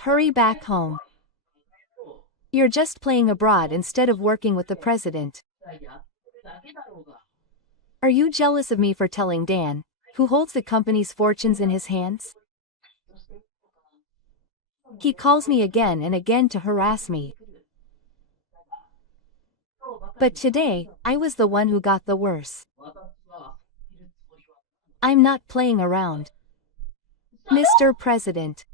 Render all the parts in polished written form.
Hurry back home. You're just playing abroad instead of working with the president. Are you jealous of me for telling Dan, who holds the company's fortunes in his hands? He calls me again and again to harass me. But today, I was the one who got the worse. I'm not playing around. Mr. President.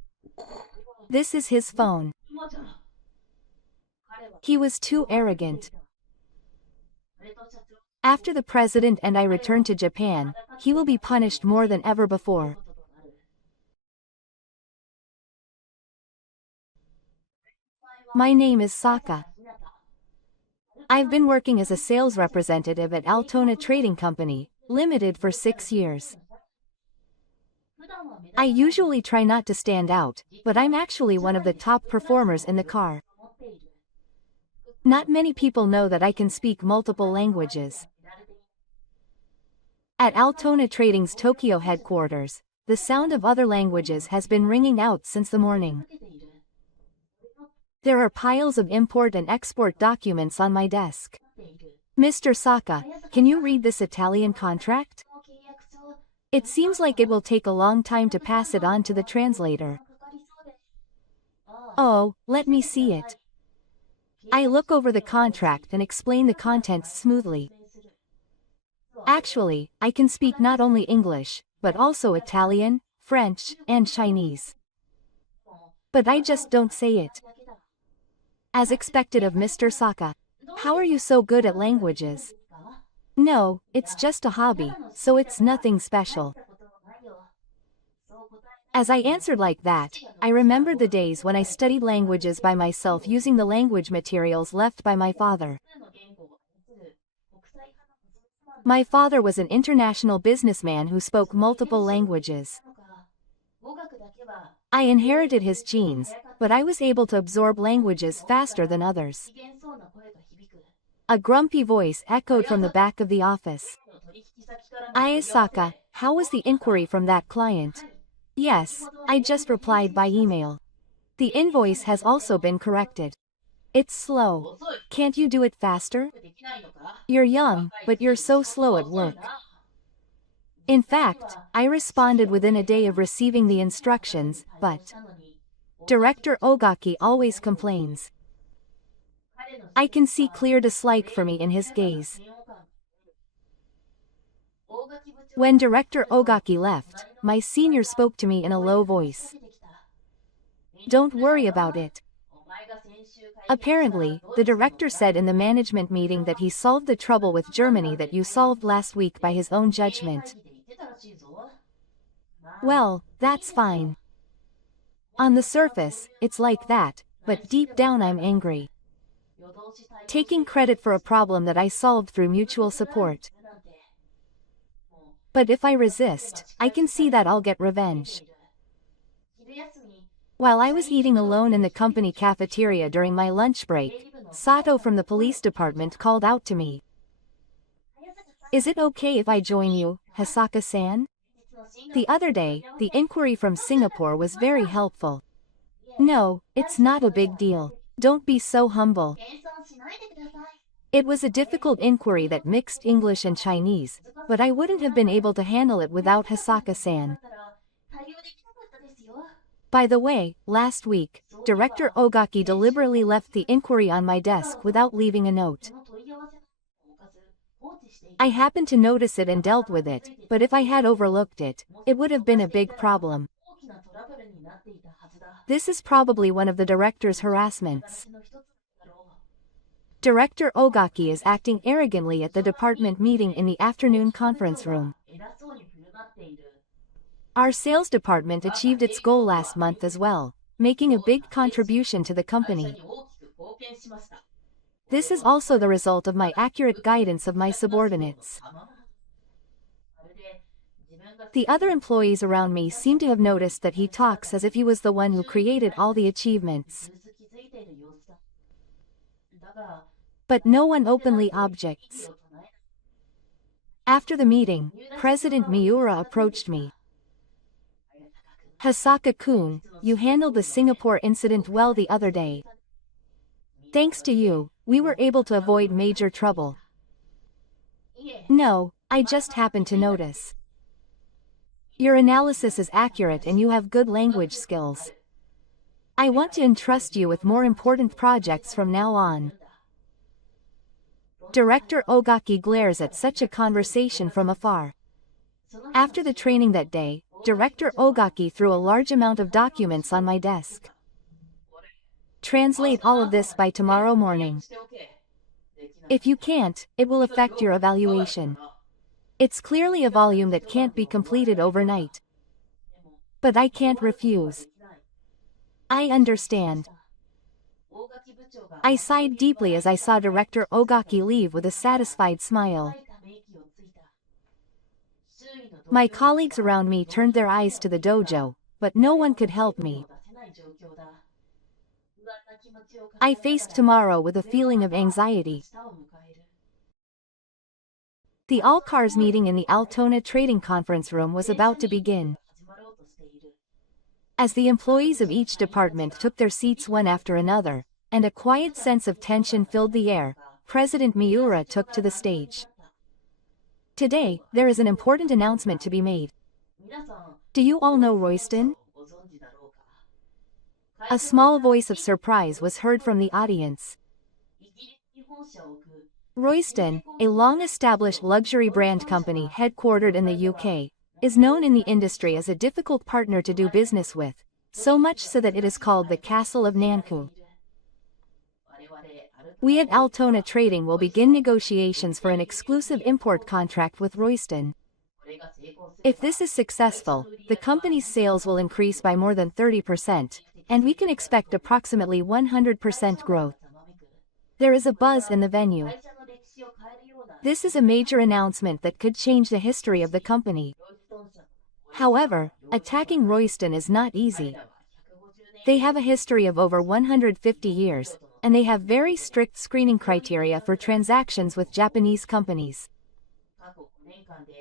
This is his phone. He was too arrogant. After the president and I return to Japan, he will be punished more than ever before. My name is Saka. I've been working as a sales representative at Altona Trading Company, Limited for 6 years. I usually try not to stand out, but I'm actually one of the top performers in the car. Not many people know that I can speak multiple languages. At Altona Trading's Tokyo headquarters, the sound of other languages has been ringing out since the morning. There are piles of import and export documents on my desk. Mr. Saka, can you read this Italian contract? It seems like it will take a long time to pass it on to the translator. Oh, let me see it. I look over the contract and explain the contents smoothly. Actually, I can speak not only English, but also Italian, French, and Chinese. But I just don't say it. As expected of Mr. Saka. How are you so good at languages? No, it's just a hobby, so it's nothing special. As I answered like that, I remembered the days when I studied languages by myself using the language materials left by my father. My father was an international businessman who spoke multiple languages. I inherited his genes, but I was able to absorb languages faster than others. A grumpy voice echoed from the back of the office. Saka, how was the inquiry from that client? Yes, I just replied by email. The invoice has also been corrected. It's slow. Can't you do it faster? You're young, but you're so slow at work. In fact, I responded within a day of receiving the instructions, but Director Ogaki always complains. I can see clear dislike for me in his gaze. When Director Ogaki left, my senior spoke to me in a low voice. Don't worry about it. Apparently, the director said in the management meeting that he solved the trouble with Germany that you solved last week by his own judgment. Well, that's fine. On the surface, it's like that, but deep down I'm angry. Taking credit for a problem that I solved through mutual support. But if I resist, I can see that I'll get revenge. While I was eating alone in the company cafeteria during my lunch break, Sato from the police department called out to me. Is it okay if I join you, Hasaka-san? The other day, the inquiry from Singapore was very helpful. No, it's not a big deal. Don't be so humble. It was a difficult inquiry that mixed English and Chinese, but I wouldn't have been able to handle it without Hasaka-san. By the way, last week, Director Ogaki deliberately left the inquiry on my desk without leaving a note. I happened to notice it and dealt with it, but if I had overlooked it, it would have been a big problem. This is probably one of the director's harassments. Director Ogaki is acting arrogantly at the department meeting in the afternoon conference room. Our sales department achieved its goal last month as well, making a big contribution to the company. This is also the result of my accurate guidance of my subordinates. The other employees around me seem to have noticed that he talks as if he was the one who created all the achievements. But no one openly objects. After the meeting, President Miura approached me. Hasaka-kun, you handled the Singapore incident well the other day. Thanks to you, we were able to avoid major trouble. No, I just happened to notice. Your analysis is accurate and you have good language skills. I want to entrust you with more important projects from now on. Director Ogaki glares at such a conversation from afar. After the training that day, Director Ogaki threw a large amount of documents on my desk. Translate all of this by tomorrow morning. If you can't, it will affect your evaluation. It's clearly a volume that can't be completed overnight. But I can't refuse. I understand. I sighed deeply as I saw Director Ogaki leave with a satisfied smile. My colleagues around me turned their eyes to the dojo, but no one could help me. I faced tomorrow with a feeling of anxiety. The all-cars meeting in the Altona Trading Conference Room was about to begin. As the employees of each department took their seats one after another, and a quiet sense of tension filled the air, President Miura took to the stage. Today, there is an important announcement to be made. Do you all know Royston? A small voice of surprise was heard from the audience. Royston, a long-established luxury brand company headquartered in the UK, is known in the industry as a difficult partner to do business with, so much so that it is called the Castle of Nanku. We at Altona Trading will begin negotiations for an exclusive import contract with Royston. If this is successful, the company's sales will increase by more than 30%, and we can expect approximately 100% growth. There is a buzz in the venue. This is a major announcement that could change the history of the company. However, attacking Royston is not easy. They have a history of over 150 years, and they have very strict screening criteria for transactions with Japanese companies.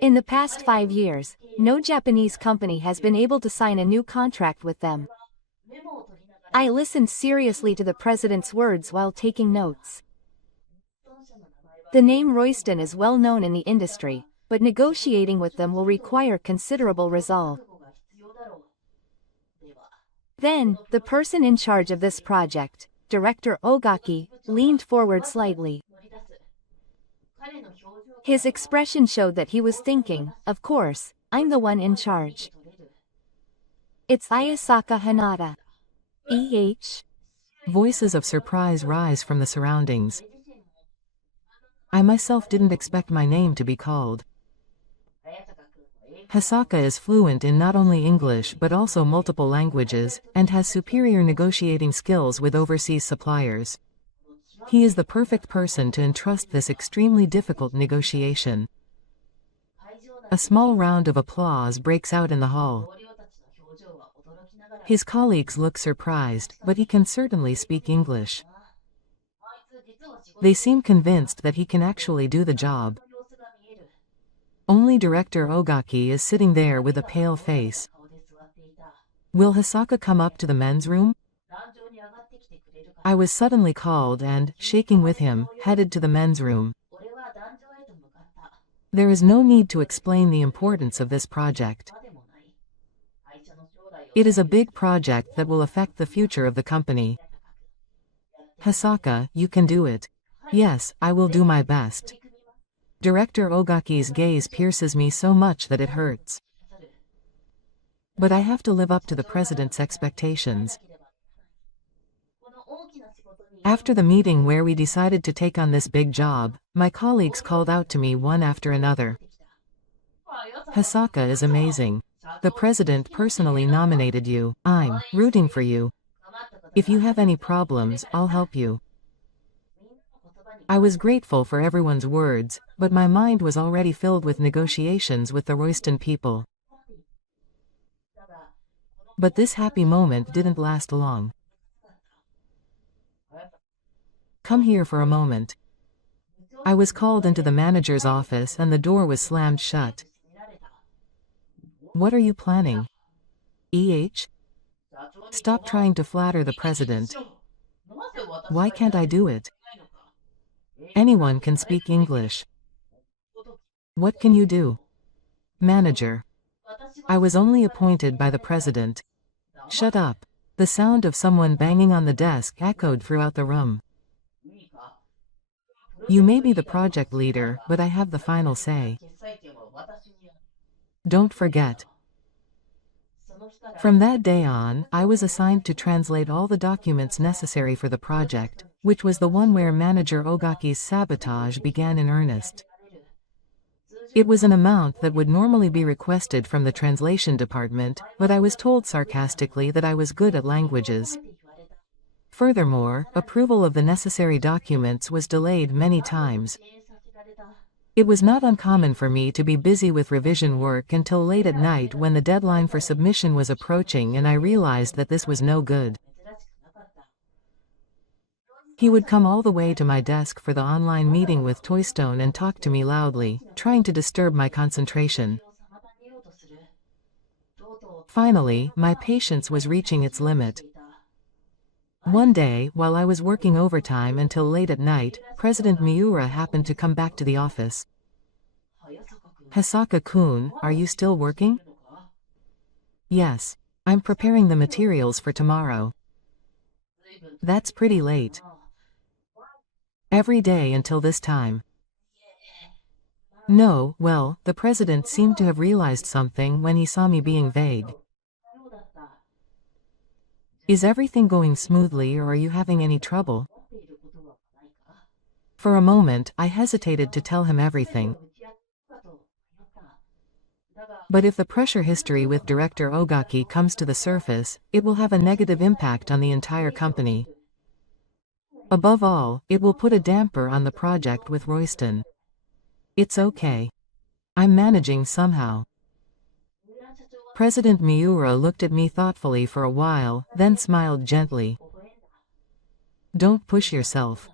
In the past 5 years, no Japanese company has been able to sign a new contract with them. I listened seriously to the president's words while taking notes. The name Royston is well known in the industry, but negotiating with them will require considerable resolve. Then, the person in charge of this project, Director Ogaki, leaned forward slightly. His expression showed that he was thinking, of course, I'm the one in charge. It's Ayasaka Hanada. E.H. Voices of surprise rise from the surroundings. I myself didn't expect my name to be called. Hasaka is fluent in not only English but also multiple languages, and has superior negotiating skills with overseas suppliers. He is the perfect person to entrust this extremely difficult negotiation. A small round of applause breaks out in the hall. His colleagues look surprised, but he can certainly speak English. They seem convinced that he can actually do the job. Only Director Ogaki is sitting there with a pale face. Will Hasaka come up to the men's room? I was suddenly called and, shaking with him, headed to the men's room. There is no need to explain the importance of this project. It is a big project that will affect the future of the company. Hasaka, you can do it. Yes, I will do my best. Director Ogaki's gaze pierces me so much that it hurts. But I have to live up to the president's expectations. After the meeting where we decided to take on this big job, my colleagues called out to me one after another. Hasaka is amazing. The president personally nominated you. I'm rooting for you. If you have any problems, I'll help you. I was grateful for everyone's words, but my mind was already filled with negotiations with the Royston people. But this happy moment didn't last long. Come here for a moment. I was called into the manager's office and the door was slammed shut. What are you planning? Stop trying to flatter the president. Why can't I do it? Anyone can speak English. What can you do? Manager. I was only appointed by the president. Shut up. The sound of someone banging on the desk echoed throughout the room. You may be the project leader, but I have the final say. Don't forget. From that day on, I was assigned to translate all the documents necessary for the project, which was the one where Manager Ogaki's sabotage began in earnest. It was an amount that would normally be requested from the translation department, but I was told sarcastically that I was good at languages. Furthermore, approval of the necessary documents was delayed many times. It was not uncommon for me to be busy with revision work until late at night when the deadline for submission was approaching, and I realized that this was no good. He would come all the way to my desk for the online meeting with Toystone and talk to me loudly, trying to disturb my concentration. Finally, my patience was reaching its limit. One day, while I was working overtime until late at night, President Miura happened to come back to the office. Hasaka-kun, are you still working? Yes. I'm preparing the materials for tomorrow. That's pretty late. Every day until this time. No, well, the president seemed to have realized something when he saw me being vague. Is everything going smoothly, or are you having any trouble? For a moment, I hesitated to tell him everything. But if the pressure history with Director Ogaki comes to the surface, it will have a negative impact on the entire company. Above all, it will put a damper on the project with Royston. It's okay. I'm managing somehow. President Miura looked at me thoughtfully for a while, then smiled gently. Don't push yourself.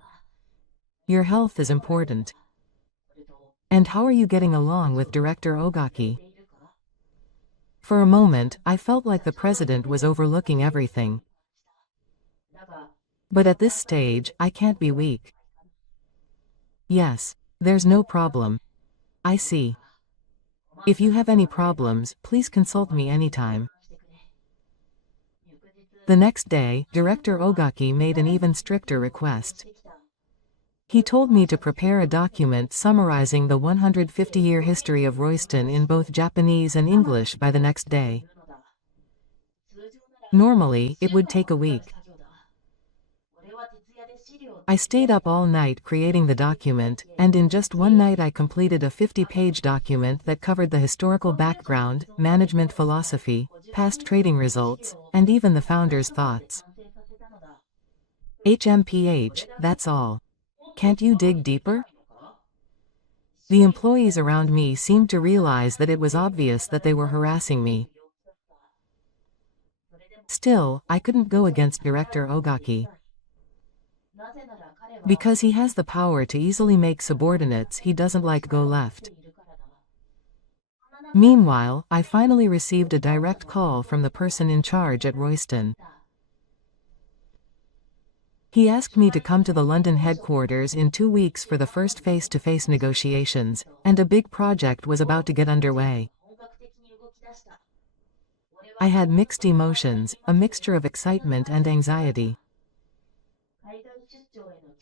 Your health is important. And how are you getting along with Director Ogaki? For a moment, I felt like the president was overlooking everything. But at this stage, I can't be weak. Yes, there's no problem. I see. If you have any problems, please consult me anytime. The next day, Director Ogaki made an even stricter request. He told me to prepare a document summarizing the 150-year history of Royston in both Japanese and English by the next day. Normally, it would take a week. I stayed up all night creating the document, and in just one night I completed a 50-page document that covered the historical background, management philosophy, past trading results, and even the founder's thoughts. HMPH, that's all. Can't you dig deeper? The employees around me seemed to realize that it was obvious that they were harassing me. Still, I couldn't go against Director Ogaki. Because he has the power to easily make subordinates he doesn't like go left. Meanwhile, I finally received a direct call from the person in charge at Royston. He asked me to come to the London headquarters in 2 weeks for the first face-to-face negotiations, and a big project was about to get underway. I had mixed emotions, a mixture of excitement and anxiety.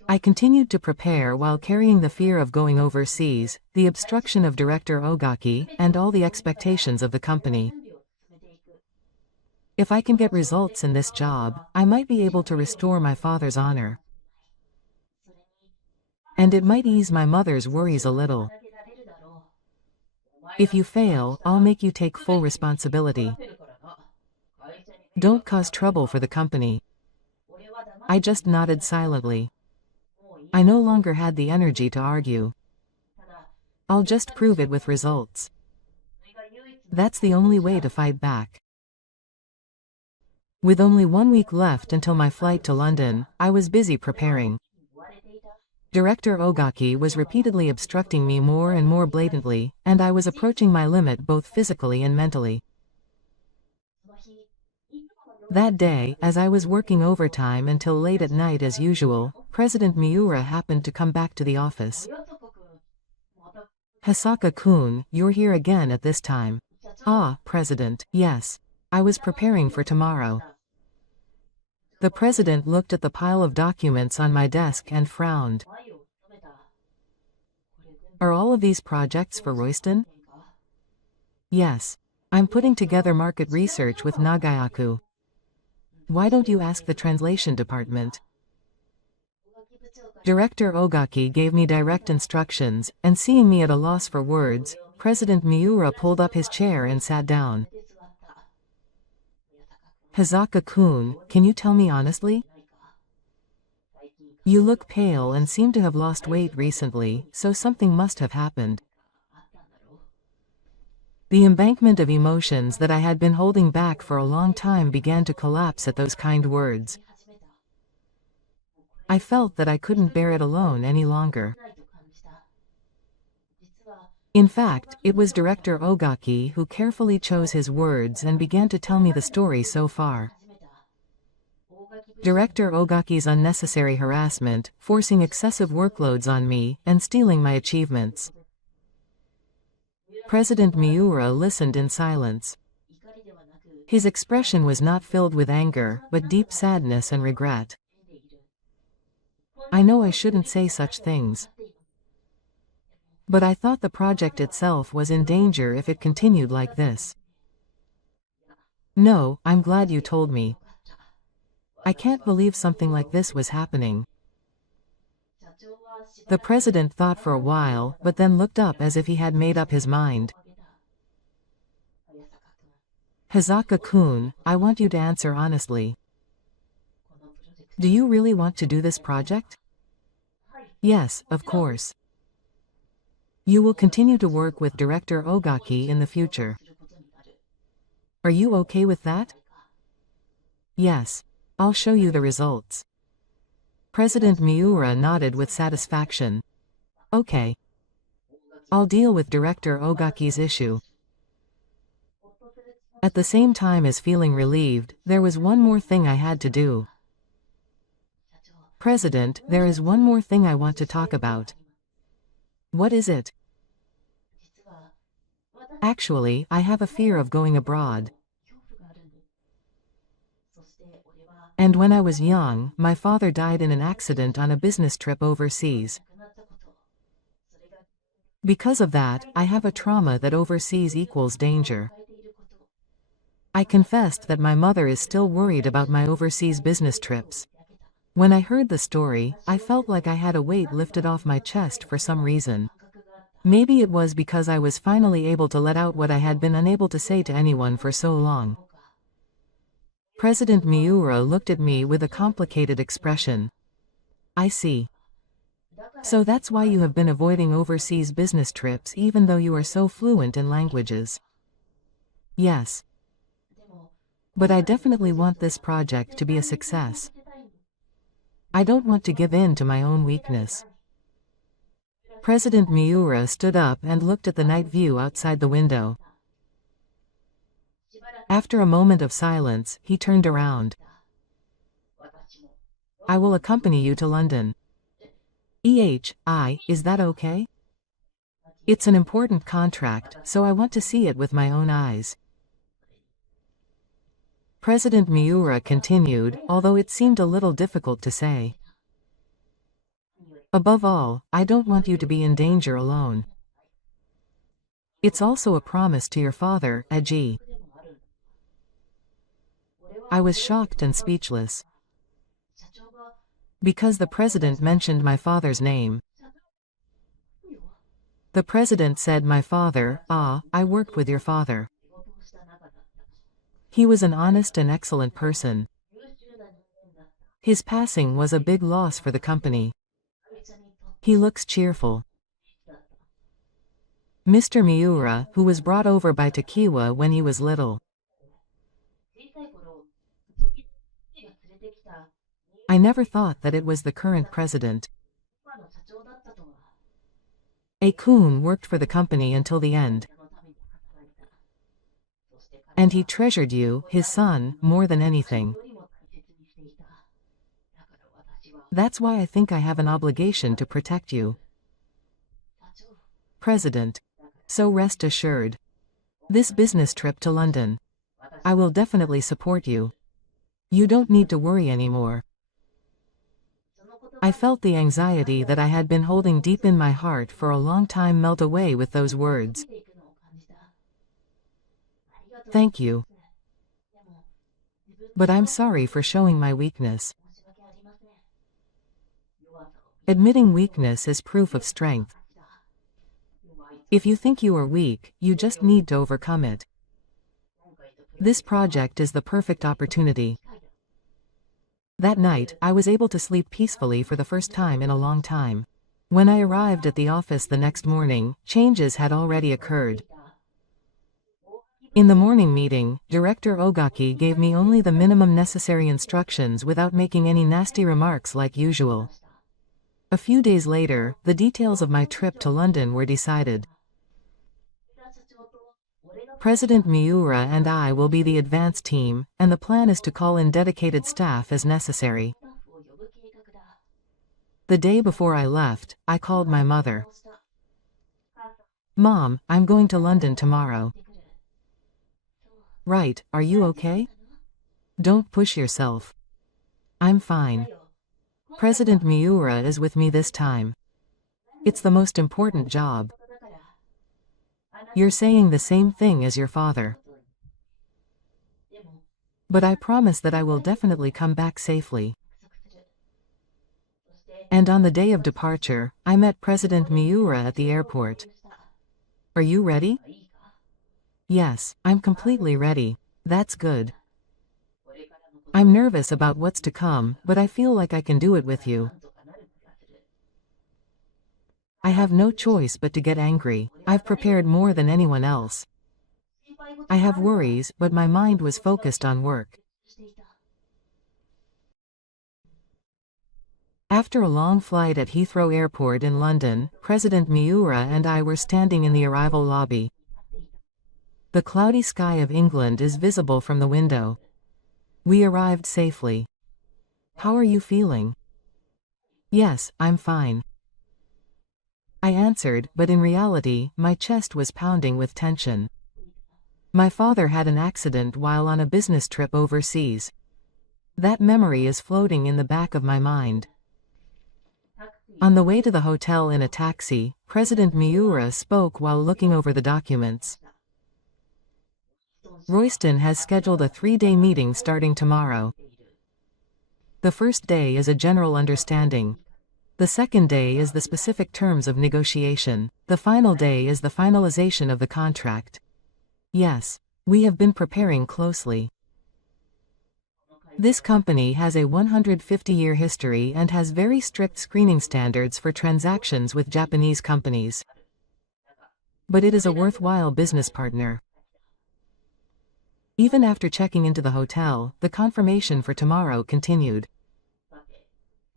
I continued to prepare while carrying the fear of going overseas, the obstruction of Director Ogaki, and all the expectations of the company. If I can get results in this job, I might be able to restore my father's honor. And it might ease my mother's worries a little. If you fail, I'll make you take full responsibility. Don't cause trouble for the company. I just nodded silently. I no longer had the energy to argue. I'll just prove it with results. That's the only way to fight back. With only 1 week left until my flight to London, I was busy preparing. Director Ogaki was repeatedly obstructing me more and more blatantly, and I was approaching my limit both physically and mentally. That day, as I was working overtime until late at night as usual, President Miura happened to come back to the office. Hisaka-kun, you're here again at this time. Ah, President, yes. I was preparing for tomorrow. The president looked at the pile of documents on my desk and frowned. Are all of these projects for Royston? Yes. I'm putting together market research with Nagayaku. Why don't you ask the translation department? Director Ogaki gave me direct instructions, and seeing me at a loss for words, President Miura pulled up his chair and sat down. Hisaka-kun, can you tell me honestly? You look pale and seem to have lost weight recently, so something must have happened. The embankment of emotions that I had been holding back for a long time began to collapse at those kind words. I felt that I couldn't bear it alone any longer. In fact, it was Director Ogaki who carefully chose his words and began to tell me the story so far. Director Ogaki's unnecessary harassment, forcing excessive workloads on me, and stealing my achievements. President Miura listened in silence. His expression was not filled with anger, but deep sadness and regret. I know I shouldn't say such things. But I thought the project itself was in danger if it continued like this. No, I'm glad you told me. I can't believe something like this was happening. The president thought for a while, but then looked up as if he had made up his mind. Hisaka-kun, I want you to answer honestly. Do you really want to do this project? Yes, of course. You will continue to work with Director Ogaki in the future. Are you okay with that? Yes. I'll show you the results. President Miura nodded with satisfaction. Okay. I'll deal with Director Ogaki's issue. At the same time as feeling relieved, there was one more thing I had to do. President, there is one more thing I want to talk about. What is it? Actually, I have a fear of going abroad. And when I was young, my father died in an accident on a business trip overseas. Because of that, I have a trauma that overseas equals danger. I confessed that my mother is still worried about my overseas business trips. When I heard the story, I felt like I had a weight lifted off my chest for some reason. Maybe it was because I was finally able to let out what I had been unable to say to anyone for so long. President Miura looked at me with a complicated expression. I see. So that's why you have been avoiding overseas business trips even though you are so fluent in languages. Yes. But I definitely want this project to be a success. I don't want to give in to my own weakness. President Miura stood up and looked at the night view outside the window. After a moment of silence, he turned around. I will accompany you to London. Is that okay? It's an important contract, so I want to see it with my own eyes. President Miura continued, although it seemed a little difficult to say. Above all, I don't want you to be in danger alone. It's also a promise to your father, Aji. I was shocked and speechless. Because the president mentioned my father's name. The president said my father, I worked with your father. He was an honest and excellent person. His passing was a big loss for the company. He looks cheerful. Mr. Miura, who was brought over by Takiwa when he was little. I never thought that it was the current president. A-kun worked for the company until the end. And he treasured you, his son, more than anything. That's why I think I have an obligation to protect you. President. So rest assured. This business trip to London. I will definitely support you. You don't need to worry anymore. I felt the anxiety that I had been holding deep in my heart for a long time melt away with those words. Thank you. But I'm sorry for showing my weakness. Admitting weakness is proof of strength. If you think you are weak, you just need to overcome it. This project is the perfect opportunity. That night, I was able to sleep peacefully for the first time in a long time. When I arrived at the office the next morning, changes had already occurred. In the morning meeting, Director Ogaki gave me only the minimum necessary instructions without making any nasty remarks like usual. A few days later, the details of my trip to London were decided. President Miura and I will be the advance team, and the plan is to call in dedicated staff as necessary. The day before I left, I called my mother. Mom, I'm going to London tomorrow. Right, are you okay? Don't push yourself. I'm fine. President Miura is with me this time. It's the most important job. You're saying the same thing as your father. But I promise that I will definitely come back safely. And on the day of departure, I met President Miura at the airport. Are you ready? Yes, I'm completely ready. That's good. I'm nervous about what's to come, but I feel like I can do it with you. I have no choice but to get angry. I've prepared more than anyone else. I have worries, but my mind was focused on work. After a long flight at Heathrow Airport in London, President Miura and I were standing in the arrival lobby. The cloudy sky of England is visible from the window. We arrived safely. How are you feeling? Yes, I'm fine. I answered, but in reality, my chest was pounding with tension. My father had an accident while on a business trip overseas. That memory is floating in the back of my mind. On the way to the hotel in a taxi, President Miura spoke while looking over the documents. Royston has scheduled a 3-day meeting starting tomorrow. The first day is a general understanding. The second day is the specific terms of negotiation. The final day is the finalization of the contract. Yes, we have been preparing closely. This company has a 150-year history and has very strict screening standards for transactions with Japanese companies. But it is a worthwhile business partner. Even after checking into the hotel, the confirmation for tomorrow continued.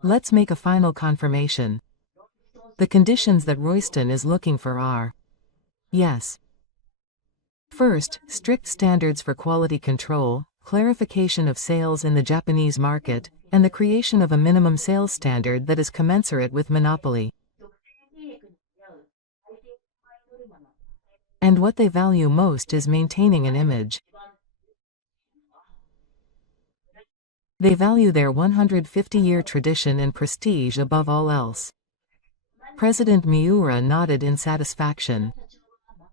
Let's make a final confirmation. The conditions that Royston is looking for are: yes. First, strict standards for quality control, clarification of sales in the Japanese market, and the creation of a minimum sales standard that is commensurate with monopoly. And what they value most is maintaining an image. They value their 150-year tradition and prestige above all else. President Miura nodded in satisfaction.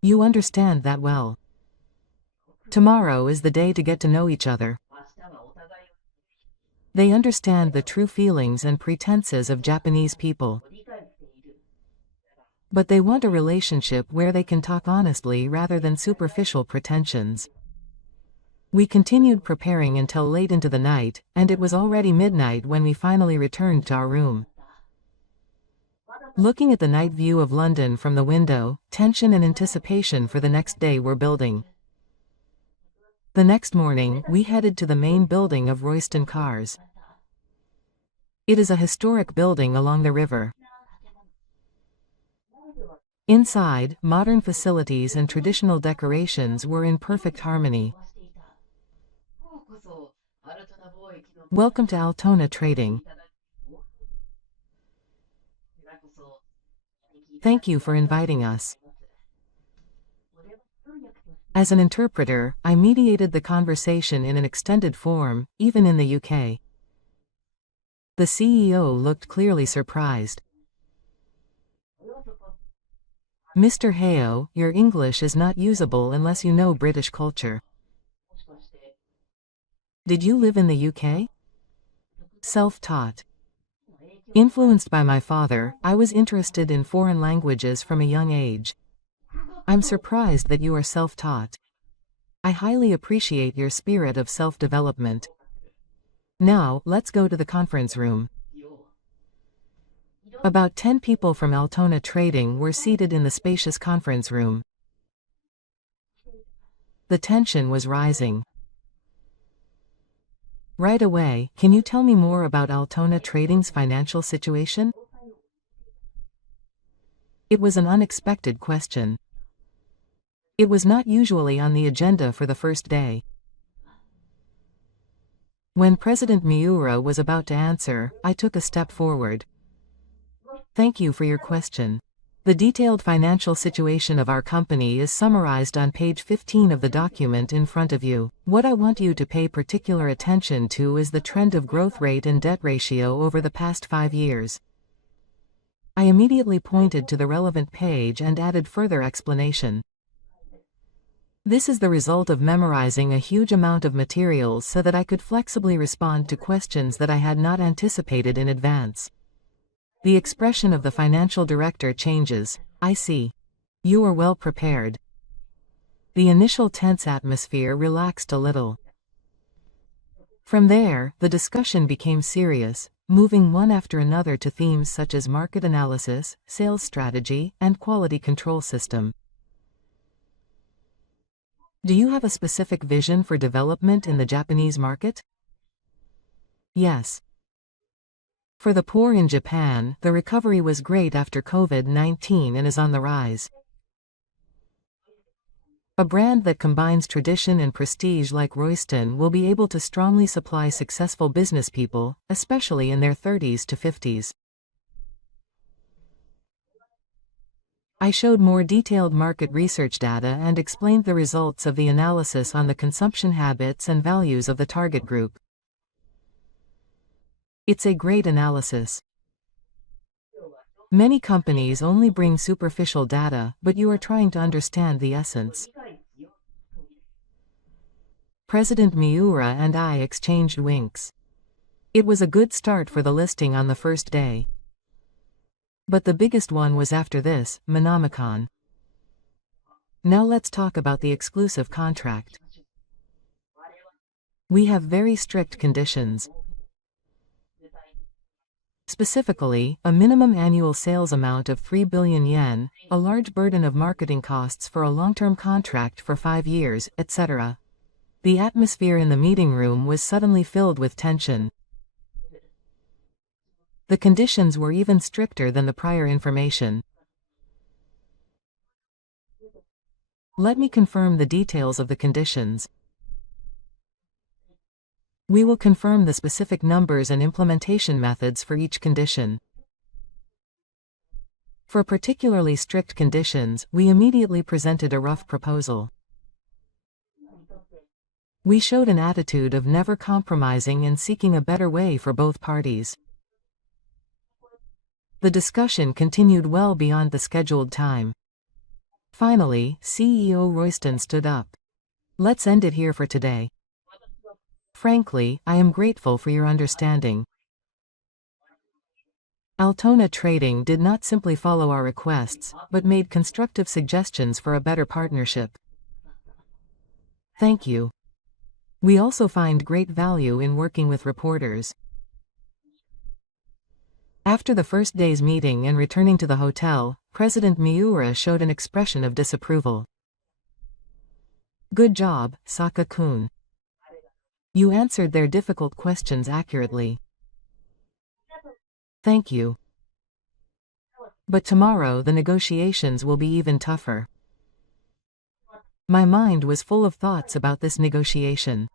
You understand that well. Tomorrow is the day to get to know each other. They understand the true feelings and pretenses of Japanese people. But they want a relationship where they can talk honestly rather than superficial pretensions. We continued preparing until late into the night, and it was already midnight when we finally returned to our room. Looking at the night view of London from the window, tension and anticipation for the next day were building. The next morning, we headed to the main building of Royston Cars. It is a historic building along the river. Inside, modern facilities and traditional decorations were in perfect harmony. Welcome to Altona Trading. Thank you for inviting us. As an interpreter, I mediated the conversation in an extended form, even in the UK. The CEO looked clearly surprised. Mr. Heo, your English is not usable unless you know British culture. Did you live in the UK? Self-taught. Influenced by my father, I was interested in foreign languages from a young age. I'm surprised that you are self-taught. I highly appreciate your spirit of self-development. Now, let's go to the conference room. About 10 people from Altona Trading were seated in the spacious conference room. The tension was rising. Right away, can you tell me more about Altona Trading's financial situation? It was an unexpected question. It was not usually on the agenda for the first day. When President Miura was about to answer, I took a step forward. Thank you for your question. The detailed financial situation of our company is summarized on page 15 of the document in front of you. What I want you to pay particular attention to is the trend of growth rate and debt ratio over the past 5 years. I immediately pointed to the relevant page and added further explanation. This is the result of memorizing a huge amount of materials so that I could flexibly respond to questions that I had not anticipated in advance. The expression of the financial director changes. I see. You are well prepared. The initial tense atmosphere relaxed a little. From there, the discussion became serious, moving one after another to themes such as market analysis, sales strategy, and quality control system. Do you have a specific vision for development in the Japanese market? Yes. For the poor in Japan, the recovery was great after COVID-19 and is on the rise. A brand that combines tradition and prestige like Royston will be able to strongly supply successful business people, especially in their 30s to 50s. I showed more detailed market research data and explained the results of the analysis on the consumption habits and values of the target group. It's a great analysis. Many companies only bring superficial data, but you are trying to understand the essence. President Miura and I exchanged winks. It was a good start for the listing on the first day. But the biggest one was after this, Monomicon. Now let's talk about the exclusive contract. We have very strict conditions. Specifically, a minimum annual sales amount of 3 billion yen, a large burden of marketing costs for a long-term contract for 5 years, etc. The atmosphere in the meeting room was suddenly filled with tension. The conditions were even stricter than the prior information. Let me confirm the details of the conditions. We will confirm the specific numbers and implementation methods for each condition. For particularly strict conditions, we immediately presented a rough proposal. We showed an attitude of never compromising and seeking a better way for both parties. The discussion continued well beyond the scheduled time. Finally, CEO Royston stood up. Let's end it here for today. Frankly, I am grateful for your understanding. Altona Trading did not simply follow our requests, but made constructive suggestions for a better partnership. Thank you. We also find great value in working with reporters. After the first day's meeting and returning to the hotel, President Miura showed an expression of disapproval. Good job, Saka-kun. You answered their difficult questions accurately. Thank you. But tomorrow the negotiations will be even tougher. My mind was full of thoughts about this negotiation.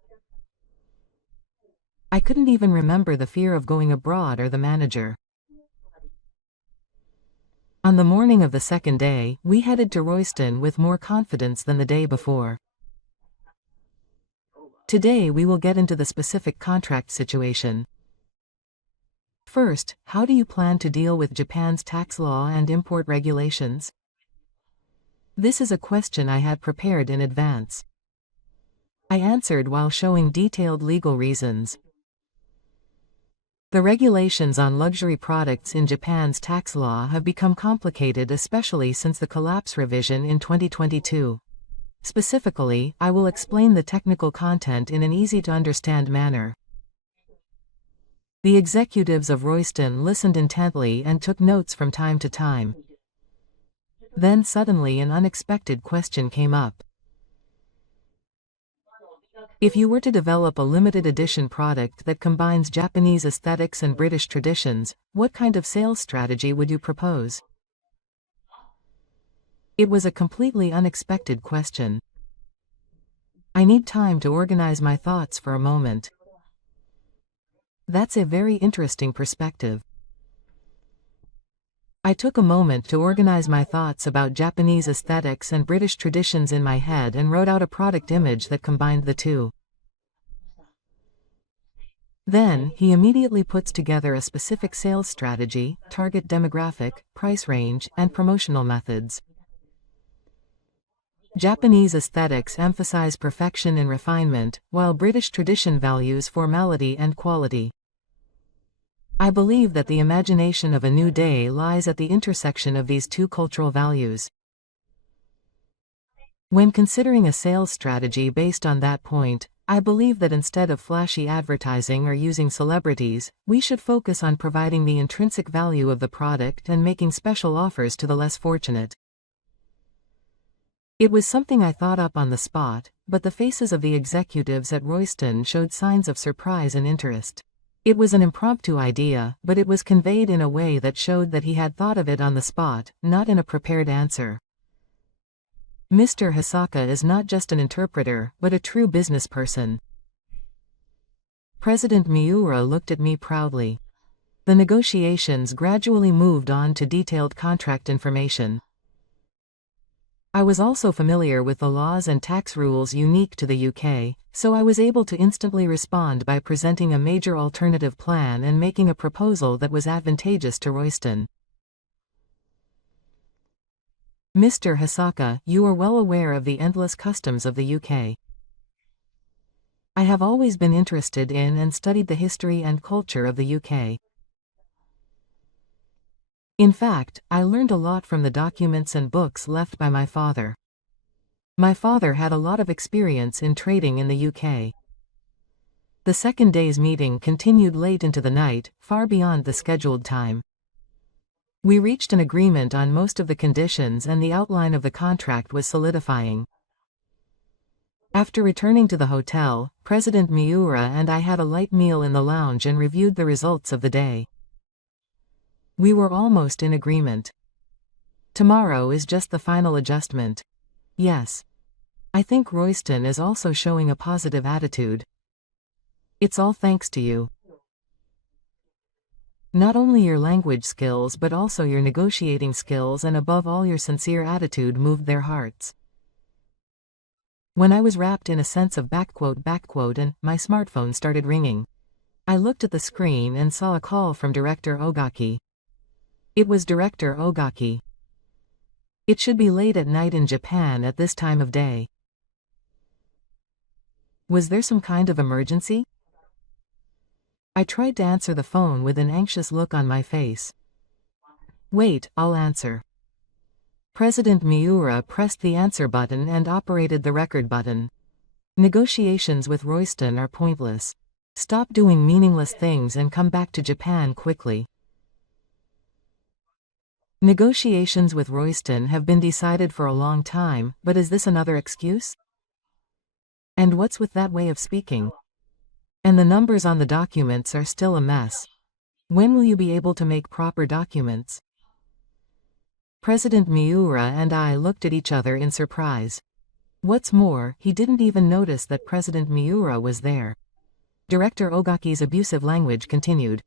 I couldn't even remember the fear of going abroad or the manager. On the morning of the second day, we headed to Royston with more confidence than the day before. Today we will get into the specific contract situation. First, how do you plan to deal with Japan's tax law and import regulations? This is a question I had prepared in advance. I answered while showing detailed legal reasons. The regulations on luxury products in Japan's tax law have become complicated, especially since the collapse revision in 2022. Specifically, I will explain the technical content in an easy-to-understand manner. The executives of Royston listened intently and took notes from time to time. Then suddenly an unexpected question came up. If you were to develop a limited edition product that combines Japanese aesthetics and British traditions, what kind of sales strategy would you propose? It was a completely unexpected question. I need time to organize my thoughts for a moment. That's a very interesting perspective. I took a moment to organize my thoughts about Japanese aesthetics and British traditions in my head and wrote out a product image that combined the two. Then, he immediately puts together a specific sales strategy, target demographic, price range, and promotional methods. Japanese aesthetics emphasize perfection and refinement, while British tradition values formality and quality. I believe that the imagination of a new day lies at the intersection of these two cultural values. When considering a sales strategy based on that point, I believe that instead of flashy advertising or using celebrities, we should focus on providing the intrinsic value of the product and making special offers to the less fortunate. It was something I thought up on the spot, but the faces of the executives at Royston showed signs of surprise and interest. It was an impromptu idea, but it was conveyed in a way that showed that he had thought of it on the spot, not in a prepared answer. Mr. Hisaka is not just an interpreter, but a true business person. President Miura looked at me proudly. The negotiations gradually moved on to detailed contract information. I was also familiar with the laws and tax rules unique to the UK, so I was able to instantly respond by presenting a major alternative plan and making a proposal that was advantageous to Royston. Mr. Hisaka, you are well aware of the endless customs of the UK. I have always been interested in and studied the history and culture of the UK. In fact, I learned a lot from the documents and books left by my father. My father had a lot of experience in trading in the UK. The second day's meeting continued late into the night, far beyond the scheduled time. We reached an agreement on most of the conditions and the outline of the contract was solidifying. After returning to the hotel, President Miura and I had a light meal in the lounge and reviewed the results of the day. We were almost in agreement. Tomorrow is just the final adjustment. Yes. I think Royston is also showing a positive attitude. It's all thanks to you. Not only your language skills but also your negotiating skills and above all your sincere attitude moved their hearts. When I was wrapped in a sense of backquote and my smartphone started ringing. I looked at the screen and saw a call from Director Ogaki. It was Director Ogaki. It should be late at night in Japan at this time of day. Was there some kind of emergency? I tried to answer the phone with an anxious look on my face. Wait, I'll answer. President Miura pressed the answer button and operated the record button. Negotiations with Royston are pointless. Stop doing meaningless things and come back to Japan quickly. Negotiations with Royston have been decided for a long time, but is this another excuse? And what's with that way of speaking? And the numbers on the documents are still a mess. When will you be able to make proper documents? President Miura and I looked at each other in surprise. What's more, he didn't even notice that President Miura was there. Director Ogaki's abusive language continued.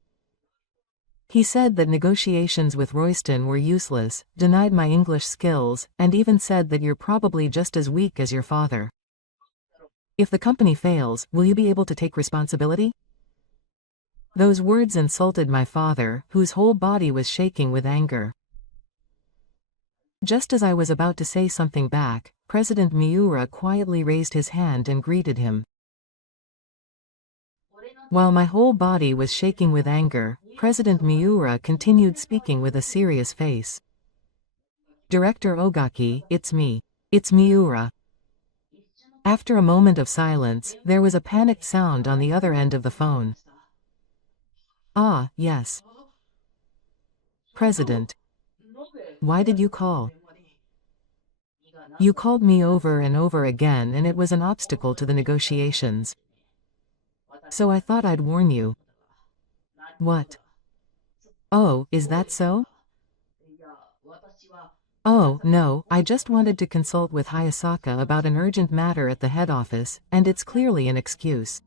He said that negotiations with Royston were useless, denied my English skills, and even said that you're probably just as weak as your father. If the company fails, will you be able to take responsibility? Those words insulted my father, whose whole body was shaking with anger. Just as I was about to say something back, President Miura quietly raised his hand and greeted him. While my whole body was shaking with anger, President Miura continued speaking with a serious face. Director Ogaki, it's me. It's Miura. After a moment of silence, there was a panicked sound on the other end of the phone. Ah, yes. President. Why did you call? You called me over and over again and it was an obstacle to the negotiations. So I thought I'd warn you. What? Oh, is that so? Oh, no, I just wanted to consult with Hayasaka about an urgent matter at the head office, and it's clearly an excuse.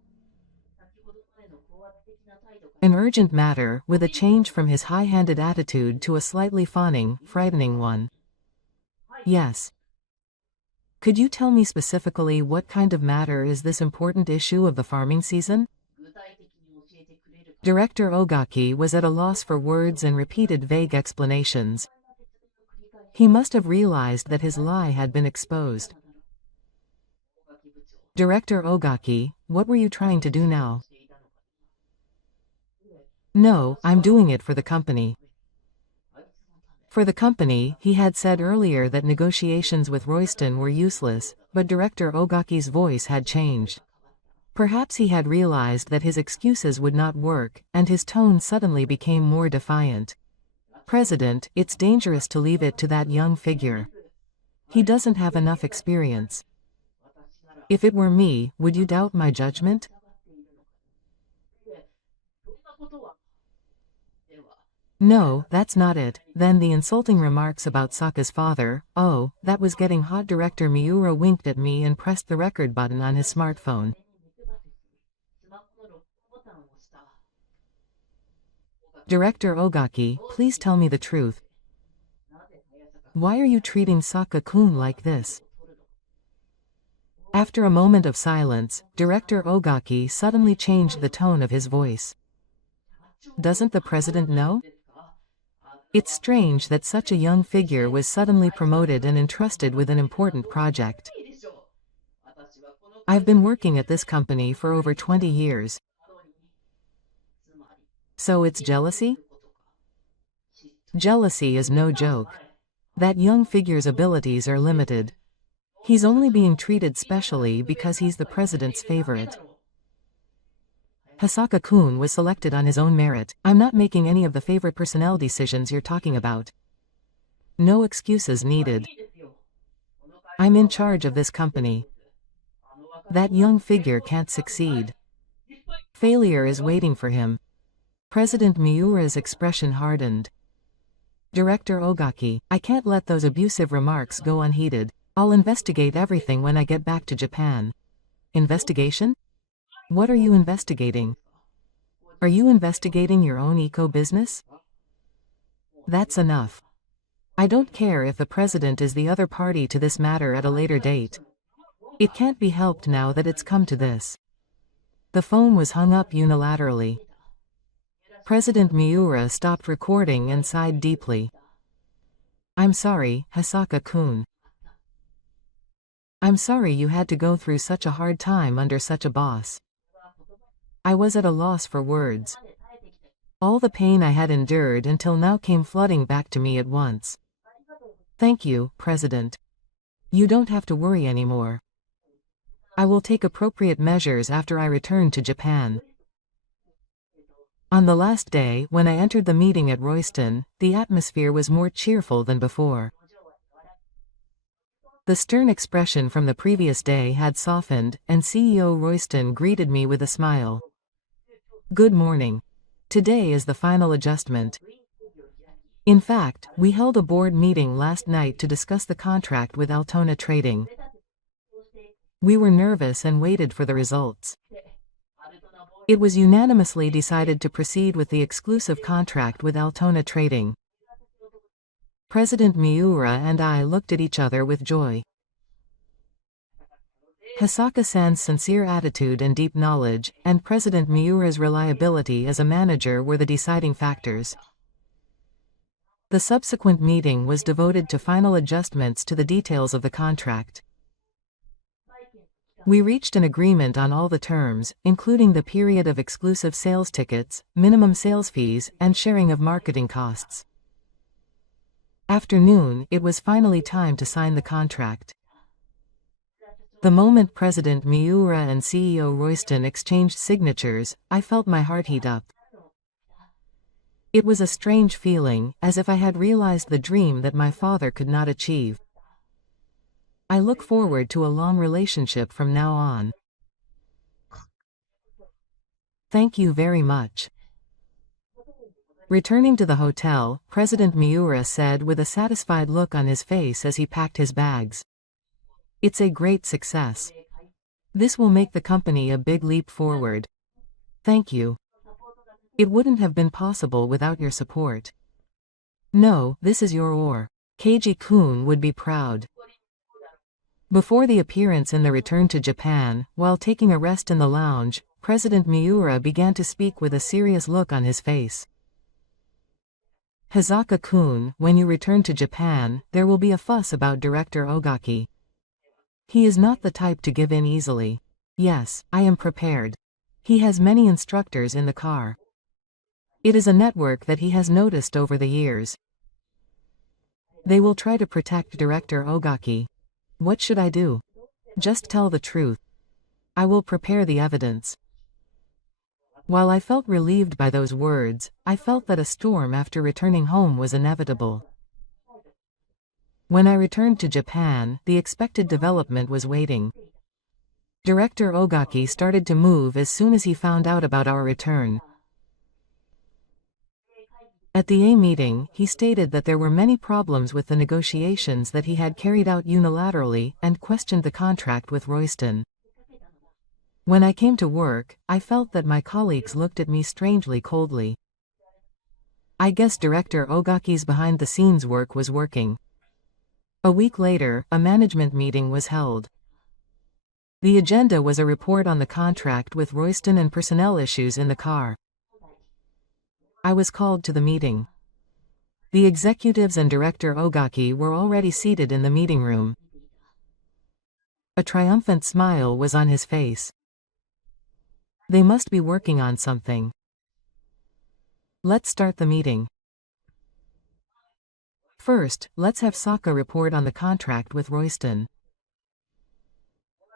An urgent matter, with a change from his high-handed attitude to a slightly fawning, frightening one. Yes. Could you tell me specifically what kind of matter is this important issue of the farming season? Director Ogaki was at a loss for words and repeated vague explanations. He must have realized that his lie had been exposed. Director Ogaki, what were you trying to do now? No, I'm doing it for the company. For the company, he had said earlier that negotiations with Royston were useless, but Director Ogaki's voice had changed. Perhaps he had realized that his excuses would not work, and his tone suddenly became more defiant. President, it's dangerous to leave it to that young figure. He doesn't have enough experience. If it were me, would you doubt my judgment? No, that's not it. Then the insulting remarks about Saka's father, oh, that was getting hot. Director Miura winked at me and pressed the record button on his smartphone. Director Ogaki, please tell me the truth. Why are you treating Saka-kun like this? After a moment of silence, Director Ogaki suddenly changed the tone of his voice. Doesn't the president know? It's strange that such a young figure was suddenly promoted and entrusted with an important project. I've been working at this company for over 20 years. So it's jealousy? Jealousy is no joke. That young figure's abilities are limited. He's only being treated specially because he's the president's favorite. Hasaka-kun was selected on his own merit. I'm not making any of the favorite personnel decisions you're talking about. No excuses needed. I'm in charge of this company. That young figure can't succeed. Failure is waiting for him. President Miura's expression hardened. Director Ogaki, I can't let those abusive remarks go unheeded. I'll investigate everything when I get back to Japan. Investigation? What are you investigating? Are you investigating your own eco-business? That's enough. I don't care if the president is the other party to this matter at a later date. It can't be helped now that it's come to this. The phone was hung up unilaterally. President Miura stopped recording and sighed deeply. I'm sorry, Hasaka-kun. I'm sorry you had to go through such a hard time under such a boss. I was at a loss for words. All the pain I had endured until now came flooding back to me at once. Thank you, President. You don't have to worry anymore. I will take appropriate measures after I return to Japan. On the last day, when I entered the meeting at Royston, the atmosphere was more cheerful than before. The stern expression from the previous day had softened, and CEO Royston greeted me with a smile. Good morning. Today is the final adjustment. In fact, we held a board meeting last night to discuss the contract with Altona Trading. We were nervous and waited for the results. It was unanimously decided to proceed with the exclusive contract with Altona Trading. President Miura and I looked at each other with joy. Hisaka-san's sincere attitude and deep knowledge, and President Miura's reliability as a manager were the deciding factors. The subsequent meeting was devoted to final adjustments to the details of the contract. We reached an agreement on all the terms, including the period of exclusive sales tickets, minimum sales fees, and sharing of marketing costs. After noon, it was finally time to sign the contract. The moment President Miura and CEO Royston exchanged signatures, I felt my heart heat up. It was a strange feeling, as if I had realized the dream that my father could not achieve. I look forward to a long relationship from now on. Thank you very much. Returning to the hotel, President Miura said with a satisfied look on his face as he packed his bags. It's a great success. This will make the company a big leap forward. Thank you. It wouldn't have been possible without your support. No, this is your ore. Keiji-kun would be proud. Before the appearance in the return to Japan, while taking a rest in the lounge, President Miura began to speak with a serious look on his face. Hisaka-kun, when you return to Japan, there will be a fuss about Director Ogaki. He is not the type to give in easily. Yes, I am prepared. He has many instructors in the car. It is a network that he has noticed over the years. They will try to protect Director Ogaki. What should I do? Just tell the truth. I will prepare the evidence. While I felt relieved by those words, I felt that a storm after returning home was inevitable. When I returned to Japan, the expected development was waiting. Director Ogaki started to move as soon as he found out about our return. At the A meeting, he stated that there were many problems with the negotiations that he had carried out unilaterally, and questioned the contract with Royston. When I came to work, I felt that my colleagues looked at me strangely coldly. I guess Director Ogaki's behind-the-scenes work was working. A week later, a management meeting was held. The agenda was a report on the contract with Royston and personnel issues in the car. I was called to the meeting. The executives and Director Ogaki were already seated in the meeting room. A triumphant smile was on his face. They must be working on something. Let's start the meeting. First, let's have Saka report on the contract with Royston.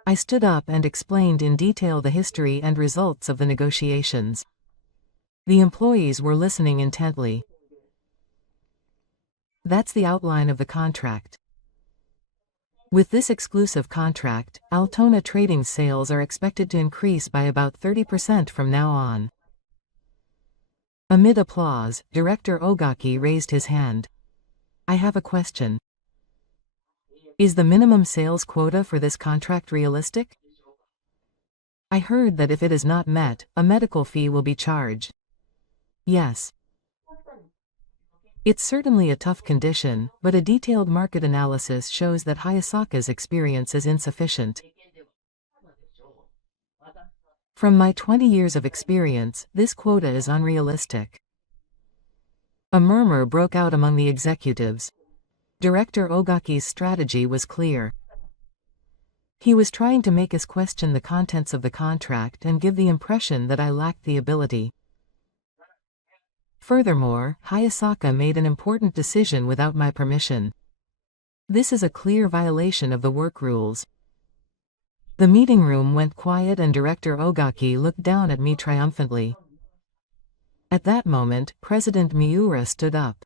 I stood up and explained in detail the history and results of the negotiations. The employees were listening intently. That's the outline of the contract. With this exclusive contract, Altona Trading's sales are expected to increase by about 30% from now on. Amid applause, Director Ogaki raised his hand. I have a question. Is the minimum sales quota for this contract realistic? I heard that if it is not met, a medical fee will be charged. Yes. It's certainly a tough condition, but a detailed market analysis shows that Hayasaka's experience is insufficient. From my 20 years of experience, this quota is unrealistic. A murmur broke out among the executives. Director Ogaki's strategy was clear. He was trying to make us question the contents of the contract and give the impression that I lacked the ability. Furthermore, Hayasaka made an important decision without my permission. This is a clear violation of the work rules. The meeting room went quiet and Director Ogaki looked down at me triumphantly. At that moment, President Miura stood up.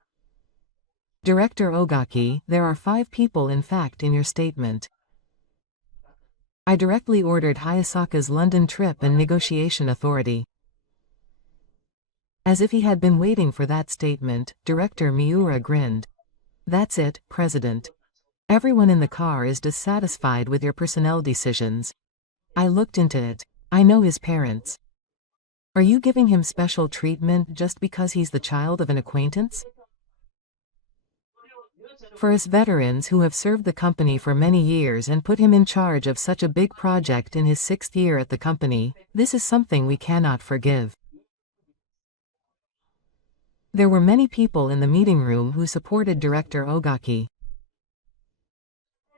Director Ogaki, there are 5 people in fact in your statement. I directly ordered Hayasaka's London trip and negotiation authority. As if he had been waiting for that statement, Director Miura grinned. That's it, President. Everyone in the car is dissatisfied with your personnel decisions. I looked into it. I know his parents. Are you giving him special treatment just because he's the child of an acquaintance? For us veterans who have served the company for many years and put him in charge of such a big project in his 6th year at the company, this is something we cannot forgive. There were many people in the meeting room who supported Director Ogaki.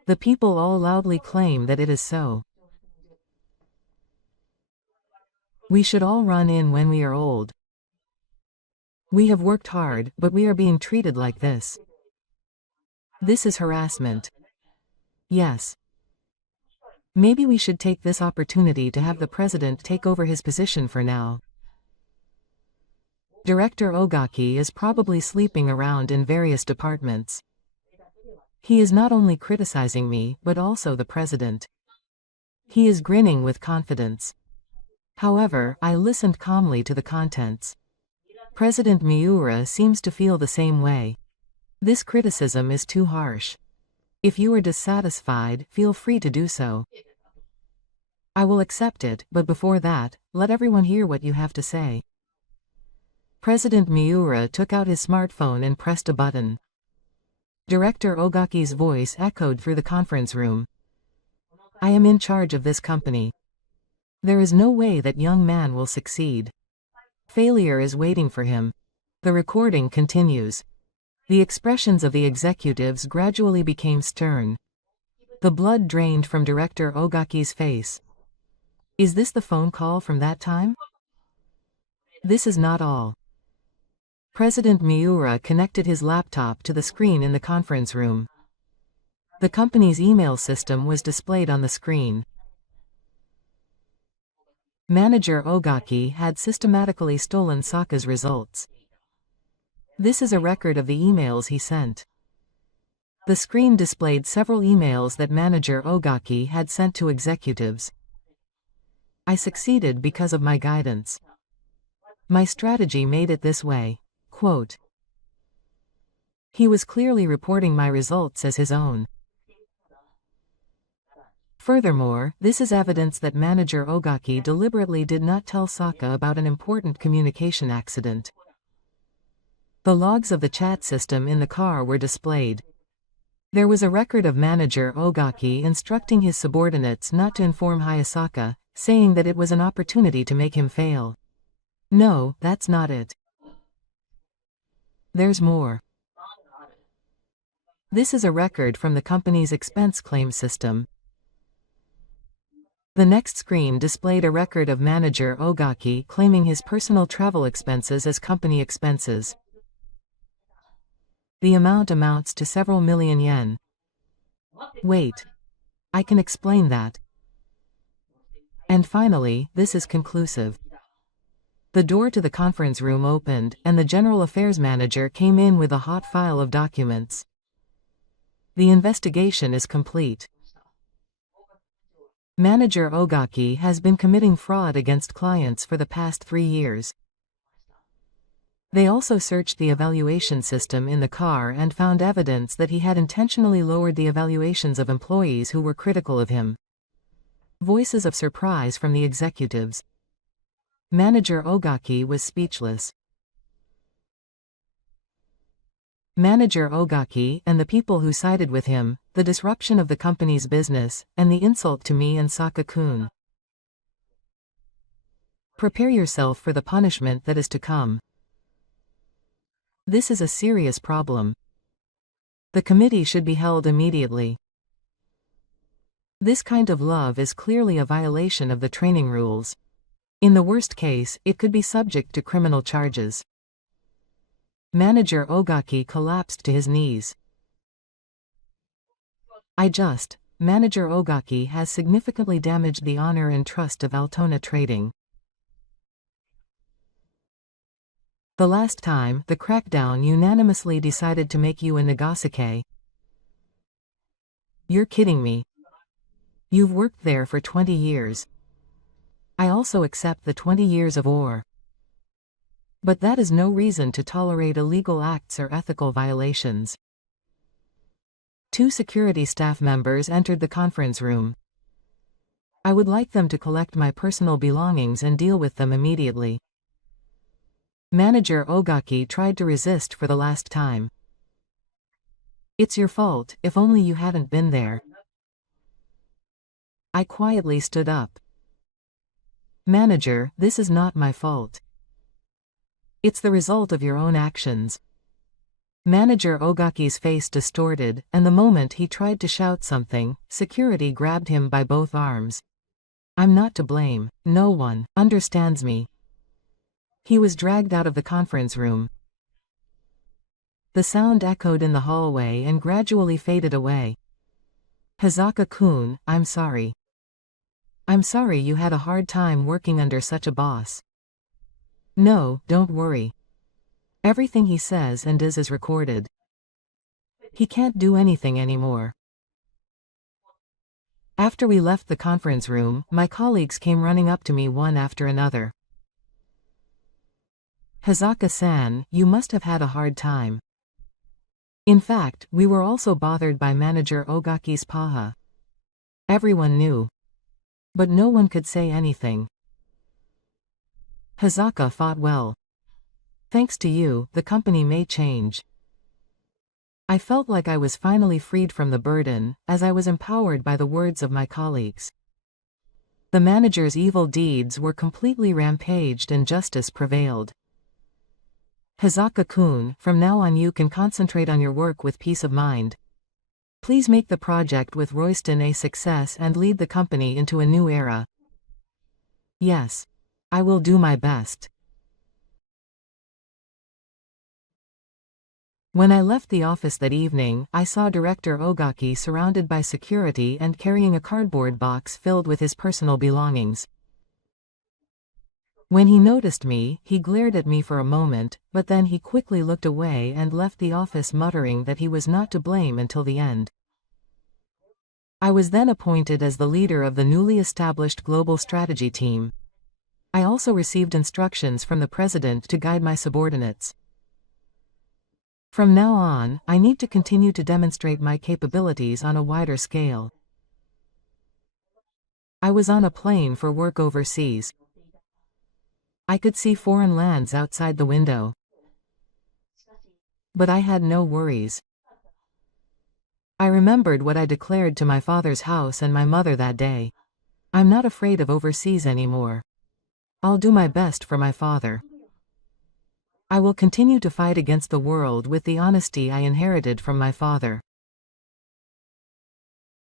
The people all loudly claim that it is so. We should all run in when we are old. We have worked hard, but we are being treated like this. This is harassment. Yes. Maybe we should take this opportunity to have the president take over his position for now. Director Ogaki is probably sleeping around in various departments. He is not only criticizing me, but also the president. He is grinning with confidence. However, I listened calmly to the contents. President Miura seems to feel the same way. This criticism is too harsh. If you are dissatisfied, feel free to do so. I will accept it, but before that, let everyone hear what you have to say. President Miura took out his smartphone and pressed a button. Director Ogaki's voice echoed through the conference room. I am in charge of this company. There is no way that young man will succeed. Failure is waiting for him. The recording continues. The expressions of the executives gradually became stern. The blood drained from Director Ogaki's face. Is this the phone call from that time? This is not all. President Miura connected his laptop to the screen in the conference room. The company's email system was displayed on the screen. Manager Ogaki had systematically stolen Saka's results. This is a record of the emails he sent. The screen displayed several emails that Manager Ogaki had sent to executives. I succeeded because of my guidance. My strategy made it this way. Quote. He was clearly reporting my results as his own. Furthermore, this is evidence that Manager Ogaki deliberately did not tell Saka about an important communication accident. The logs of the chat system in the car were displayed. There was a record of Manager Ogaki instructing his subordinates not to inform Hayasaka, saying that it was an opportunity to make him fail. No, that's not it. There's more. This is a record from the company's expense claim system. The next screen displayed a record of Manager Ogaki claiming his personal travel expenses as company expenses. The amount amounts to several million yen. Wait. I can explain that. And finally, this is conclusive. The door to the conference room opened, and the General Affairs Manager came in with a hot file of documents. The investigation is complete. Manager Ogaki has been committing fraud against clients for the past 3 years. They also searched the evaluation system in the car and found evidence that he had intentionally lowered the evaluations of employees who were critical of him. Voices of surprise from the executives. Manager Ogaki was speechless. Manager Ogaki and the people who sided with him, the disruption of the company's business, and the insult to me and Saka-kun. Prepare yourself for the punishment that is to come. This is a serious problem. The committee should be held immediately. This kind of love is clearly a violation of the training rules. In the worst case, it could be subject to criminal charges. Manager Ogaki collapsed to his knees. Manager Ogaki has significantly damaged the honor and trust of Altona Trading. The last time, the crackdown unanimously decided to make you a Nagasake. You're kidding me. You've worked there for 20 years. I also accept the 20 years of war. But that is no reason to tolerate illegal acts or ethical violations. 2 security staff members entered the conference room. I would like them to collect my personal belongings and deal with them immediately. Manager Ogaki tried to resist for the last time. It's your fault, if only you hadn't been there. I quietly stood up. Manager, this is not my fault. It's the result of your own actions. Manager Ogaki's face distorted, and the moment he tried to shout something, security grabbed him by both arms. I'm not to blame. No one understands me. He was dragged out of the conference room. The sound echoed in the hallway and gradually faded away. Hazaka-kun, I'm sorry. I'm sorry you had a hard time working under such a boss. No, don't worry. Everything he says and does is recorded. He can't do anything anymore. After we left the conference room, my colleagues came running up to me one after another. Hazaka-san, you must have had a hard time. In fact, we were also bothered by Manager Ogaki's paha. Everyone knew. But no one could say anything. Hazaka fought well. Thanks to you, the company may change. I felt like I was finally freed from the burden, as I was empowered by the words of my colleagues. The manager's evil deeds were completely rampaged and justice prevailed. Hazaka-kun, from now on you can concentrate on your work with peace of mind. Please make the project with Royston a success and lead the company into a new era. Yes. I will do my best. When I left the office that evening, I saw Director Ogaki surrounded by security and carrying a cardboard box filled with his personal belongings. When he noticed me, he glared at me for a moment, but then he quickly looked away and left the office muttering that he was not to blame until the end. I was then appointed as the leader of the newly established global strategy team. I also received instructions from the president to guide my subordinates. From now on, I need to continue to demonstrate my capabilities on a wider scale. I was on a plane for work overseas. I could see foreign lands outside the window. But I had no worries. I remembered what I declared to my father's house and my mother that day. I'm not afraid of overseas anymore. I'll do my best for my father. I will continue to fight against the world with the honesty I inherited from my father.